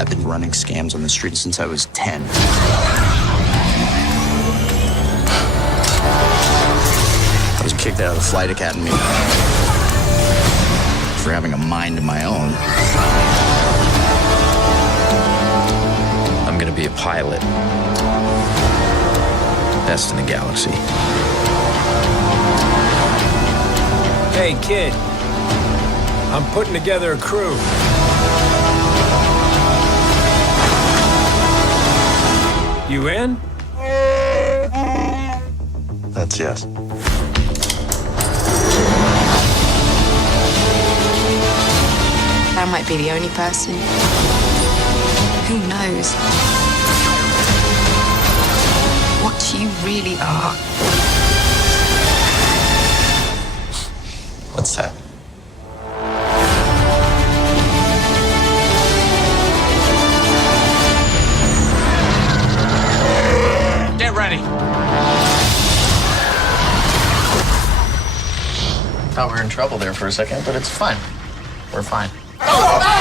I've been running scams on the street since I was 10. I was kicked out of the flight academy for having a mind of my own. I'm gonna be a pilot. Best in the galaxy. Hey, kid. I'm putting together a crew. You in? That's yes. I might be the only person. Who knows what you really are? What's that? Get ready. Thought we were in trouble there for a second, but it's fine. We're fine. Oh!